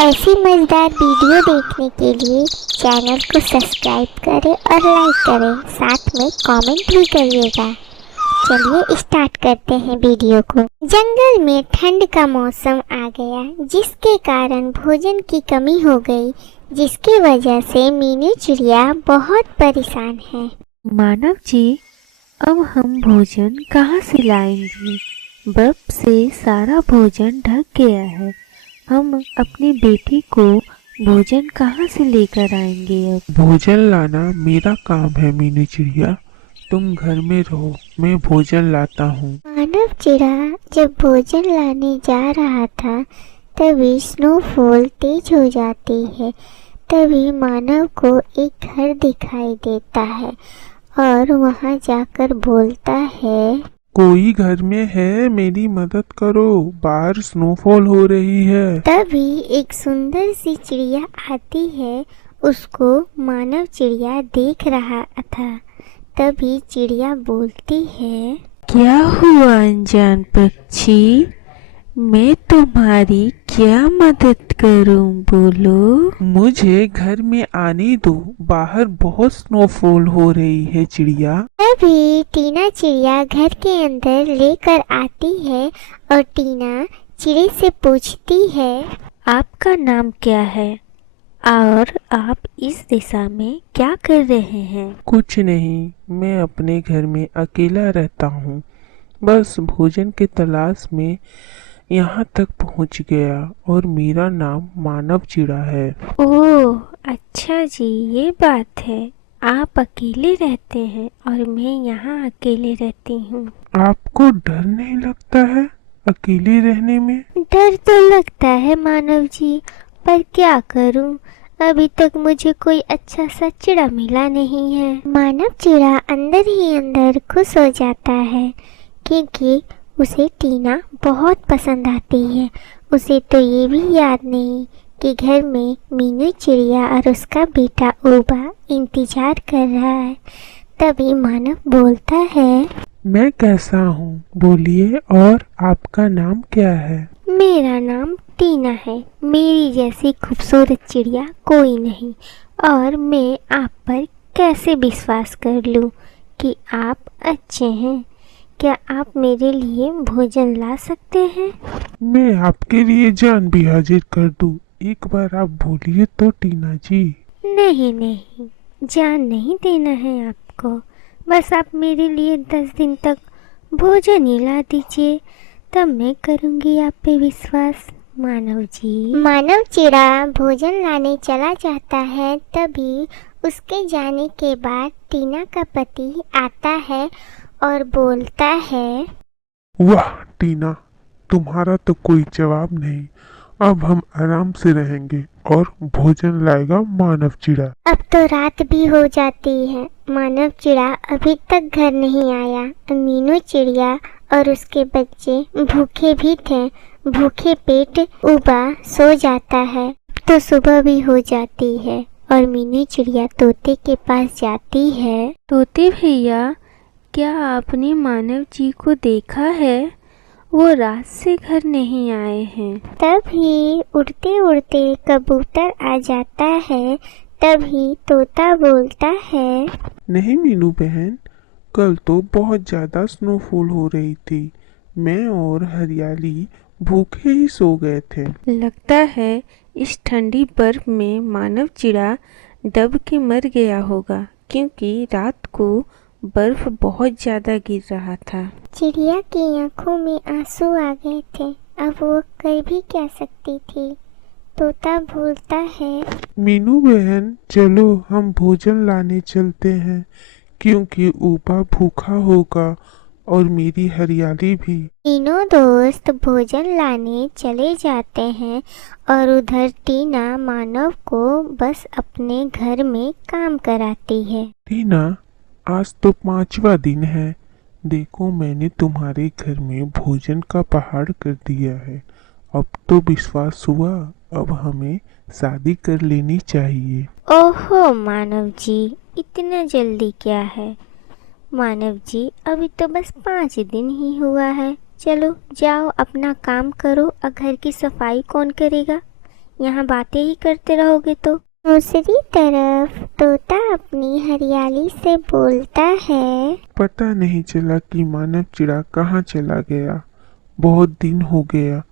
ऐसी मजेदार वीडियो देखने के लिए चैनल को सब्सक्राइब करें और लाइक करें, साथ में कमेंट भी करिएगा। चलिए स्टार्ट करते हैं वीडियो को। जंगल में ठंड का मौसम आ गया, जिसके कारण भोजन की कमी हो गई, जिसकी वजह से मीनू चिड़िया बहुत परेशान है। मानव जी, अब हम भोजन कहाँ से लाएंगे? बर्फ से सारा भोजन ढक गया है। हम अपनी बेटी को भोजन कहाँ से लेकर आएंगे? अब भोजन लाना मेरा काम है मीनू चिड़िया, तुम घर में रहो, मैं भोजन लाता हूँ। मानव चिड़ा जब भोजन लाने जा रहा था तभी स्नोफॉल तेज हो जाती है। तभी मानव को एक घर दिखाई देता है और वहां जाकर बोलता है, कोई घर में है? मेरी मदद करो, बाहर स्नोफॉल हो रही है। तभी एक सुंदर सी चिड़िया आती है। उसको मानव चिड़िया देख रहा था। तभी चिड़िया बोलती है, क्या हुआ अनजान पक्षी? मैं तुम्हारी क्या मदद करूं? बोलो। मुझे घर में आने दो, बाहर बहुत स्नोफॉल हो रही है चिड़िया। तभी टीना चिड़िया घर के अंदर लेकर आती है और टीना चिड़ी से पूछती है, आपका नाम क्या है और आप इस दिशा में क्या कर रहे हैं? कुछ नहीं, मैं अपने घर में अकेला रहता हूँ, बस भोजन की तलाश में यहाँ तक पहुँच गया और मेरा नाम मानव चिड़ा है। ओह अच्छा जी, ये बात है। आप अकेले रहते हैं और मैं यहाँ अकेले रहती हूँ। आपको डर नहीं लगता है अकेले रहने में? डर तो लगता है मानव जी, पर क्या करूं, अभी तक मुझे कोई अच्छा सा चिड़ा मिला नहीं है। मानव चिड़ा अंदर ही अंदर खुश हो जाता है, क्योंकि उसे टीना बहुत पसंद आती है। उसे तो ये भी याद नहीं कि घर में मीनू चिड़िया और उसका बेटा ऊबा इंतजार कर रहा है। तभी मानव बोलता है, मैं कैसा हूँ बोलिए, और आपका नाम क्या है? मेरा नाम टीना है। मेरी जैसी खूबसूरत चिड़िया कोई नहीं, और मैं आप पर कैसे विश्वास कर लूँ कि आप अच्छे हैं। क्या आप मेरे लिए भोजन ला सकते हैं? मैं आपके लिए जान भी हाजिर कर दूँ, एक बार आप बोलिए तो टीना जी। नहीं नहीं, जान नहीं देना है आपको, बस आप मेरे लिए 10 दिन तक भोजन ही ला दीजिए, तब मैं करूँगी आप पे विश्वास। मानव जी। मानव चिड़ा भोजन लाने चला जाता है। तभी उसके जाने के बाद टीना का पति आता है और बोलता है, वाह टीना, तुम्हारा तो कोई जवाब नहीं। अब हम आराम से रहेंगे और भोजन लाएगा मानव चिड़ा। अब तो रात भी हो जाती है, मानव चिड़ा अभी तक घर नहीं आया। मीनू चिड़िया और उसके बच्चे भूखे भी थे। भूखे पेट ऊबा सो जाता है। अब तो सुबह भी हो जाती है और मीनू चिड़िया तोते के पास जाती है। तोते भैया, क्या आपने मानव जी को देखा है? वो रात से घर नहीं आए हैं। तभी उड़ते उड़ते कबूतर आ जाता है। तभी तोता बोलता है, नहीं मीनू बहन, कल तो बहुत ज्यादा स्नोफॉल हो रही थी, मैं और हरियाली भूखे ही सो गए थे। लगता है इस ठंडी बर्फ में मानव चिड़ा दब के मर गया होगा, क्योंकि रात को बर्फ बहुत ज्यादा गिर रहा था। चिड़िया की आंखों में आंसू आ गए थे। अब वो कर भी क्या सकती थी। तोता बोलता है, मीनू बहन, चलो हम भोजन लाने चलते हैं, क्योंकि ऊबा भूखा होगा और मेरी हरियाली भी। तीनों दोस्त भोजन लाने चले जाते हैं और उधर टीना मानव को बस अपने घर में काम कराती है। टीना, आज तो 5वां दिन है, देखो मैंने तुम्हारे घर में भोजन का पहाड़ कर दिया है। अब तो विश्वास हुआ, अब हमें शादी कर लेनी चाहिए। ओहो मानव जी, इतना जल्दी क्या है? मानव जी, अभी तो बस 5 दिन ही हुआ है। चलो जाओ अपना काम करो, और घर की सफाई कौन करेगा? यहाँ बातें ही करते रहोगे तो। दूसरी तरफ तोता अपनी हरियाली से बोलता है, पता नहीं चला कि मानव चिड़ा कहाँ चला गया। बहुत दिन हो गया,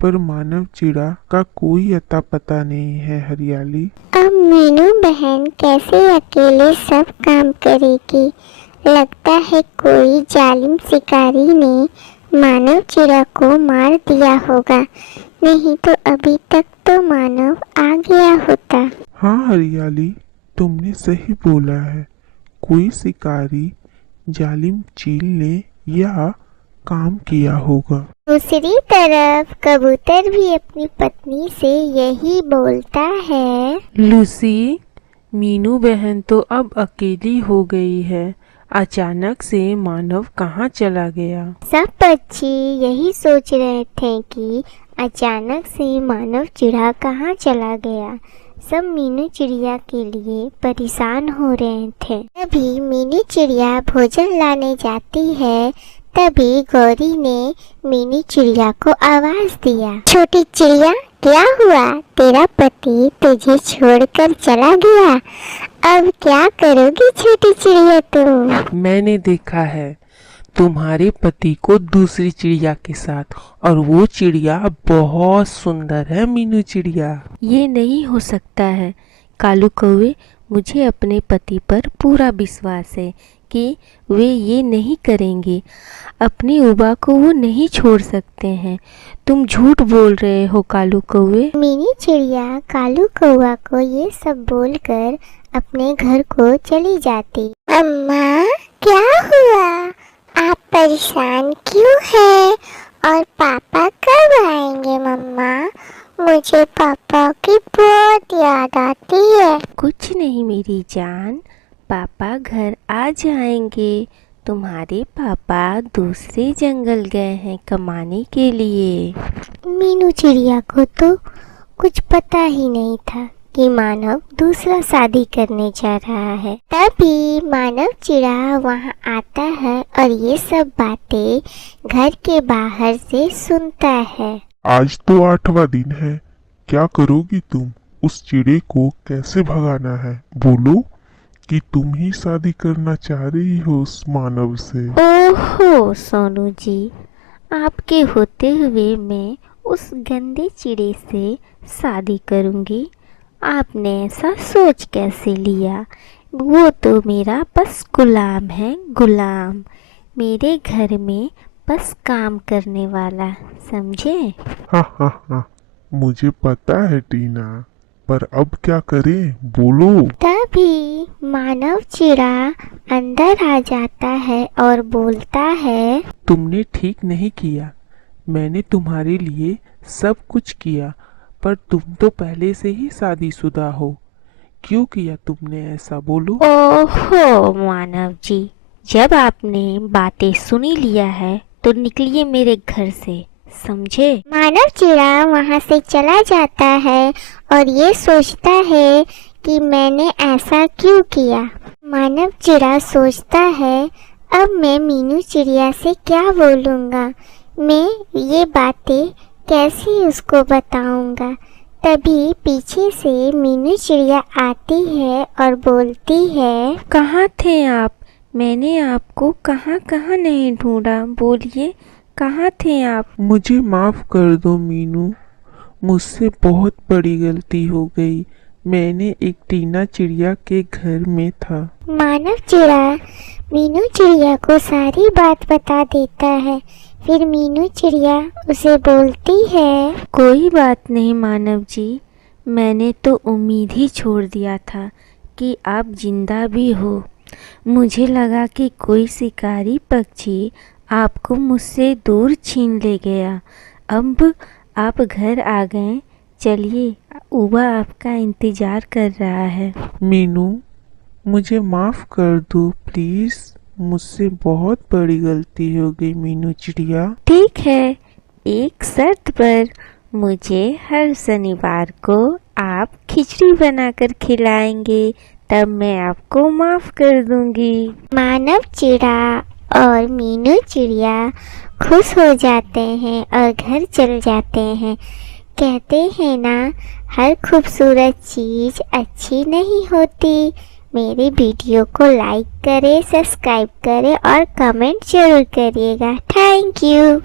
पर मानव चिड़ा का कोई अता पता नहीं है। हरियाली, अब मीनू बहन कैसे अकेले सब काम करेगी। लगता है कोई जालिम शिकारी ने मानव चिड़ा को मार दिया होगा, नहीं तो अभी तक तो मानव आ गया होता। हाँ हरियाली, तुमने सही बोला है। कोई शिकारी जालिम चील ने या काम किया होगा। दूसरी तरफ कबूतर भी अपनी पत्नी से यही बोलता है, लूसी, मीनू बहन तो अब अकेली हो गई है। अचानक से मानव कहाँ चला गया? सब पक्षी यही सोच रहे थे कि अचानक से मानव चिड़ा कहाँ चला गया। सब मीनू चिड़िया के लिए परेशान हो रहे थे। तभी मीनू चिड़िया भोजन लाने जाती है। तभी गौरी ने मीनू चिड़िया को आवाज दिया, छोटी चिड़िया क्या हुआ? तेरा पति तुझे छोड़कर चला गया, अब क्या करोगी छोटी चिड़िया तुम? मैंने देखा है तुम्हारे पति को दूसरी चिड़िया के साथ, और वो चिड़िया बहुत सुंदर है मीनू चिड़िया। ये नहीं हो सकता है कालू कौवे, मुझे अपने पति पर पूरा विश्वास है कि वे ये नहीं करेंगे। अपनी उबा को वो नहीं छोड़ सकते हैं। तुम झूठ बोल रहे हो कालू कौवे। मीनू चिड़िया कालू कौवा को ये सब बोलकर अपने घर को चली जाती। अम्मा क्या हुआ? आप परेशान क्यों हैं? और पापा कब आएंगे मम्मा? मुझे पापा की बहुत याद आती है। कुछ नहीं मेरी जान, पापा घर आ जाएंगे। तुम्हारे पापा दूसरे जंगल गए हैं कमाने के लिए। मीनू चिड़िया को तो कुछ पता ही नहीं था कि मानव दूसरा शादी करने जा रहा है। तभी मानव चिड़ा वहाँ आता है और ये सब बातें घर के बाहर से सुनता है। आज तो 8वां दिन है, क्या करोगी तुम? उस चिड़े को कैसे भगाना है? बोलो कि तुम ही शादी करना चाह रही हो उस मानव से। ओहो सोनू जी, आपके होते हुए मैं उस गंदे चिड़े से शादी करूंगी? आपने ऐसा सोच कैसे लिया? वो तो मेरा बस गुलाम है, गुलाम। मेरे घर में बस काम करने वाला, समझे? हाँ हाँ हाँ, मुझे पता है टीना, पर अब क्या करें, बोलो। तभी मानव चिड़ा अंदर आ जाता है और बोलता है, तुमने ठीक नहीं किया। मैंने तुम्हारे लिए सब कुछ किया, पर तुम तो पहले से ही शादीशुदा हो। क्यों किया तुमने ऐसा, बोलो। ओहो मानव जी, जब आपने बातें सुनी लिया है तो निकलिए मेरे घर से, समझे? मानव चिड़ा वहाँ से चला जाता है और ये सोचता है कि मैंने ऐसा क्यों किया। मानव चिड़ा सोचता है, अब मैं मीनू चिड़िया से क्या बोलूँगा, मैं ये बातें कैसे उसको बताऊँगा। तभी पीछे से मीनू चिड़िया आती है और बोलती है, कहाँ थे आप? मैंने आपको कहाँ कहाँ नहीं ढूंढा, बोलिए कहाँ थे आप? मुझे माफ कर दो मीनू, मुझसे बहुत बड़ी गलती हो गई। मैंने एक टीना चिड़िया के घर में था। मानव चिड़ा मीनू चिड़िया को सारी बात बता देता है। फिर मीनू चिड़िया उसे बोलती है, कोई बात नहीं मानव जी, मैंने तो उम्मीद ही छोड़ दिया था कि आप जिंदा भी हो। मुझे लगा कि कोई शिकारी पक्षी आपको मुझसे दूर छीन ले गया। अब आप घर आ गए, चलिए उबा आपका इंतजार कर रहा है। मीनू, मुझे माफ कर दो प्लीज, मुझसे बहुत बड़ी गलती हो गई मीनू चिड़िया। ठीक है, एक शर्त पर, मुझे हर शनिवार को आप खिचड़ी बनाकर खिलाएंगे, तब मैं आपको माफ कर दूंगी। मानव चिड़ा और मीनू चिड़िया खुश हो जाते हैं और घर चल जाते हैं, कहते हैं ना, हर खूबसूरत चीज़ अच्छी नहीं होती। मेरी वीडियो को लाइक करें, सब्सक्राइब करें और कमेंट जरूर करिएगा। Thank you.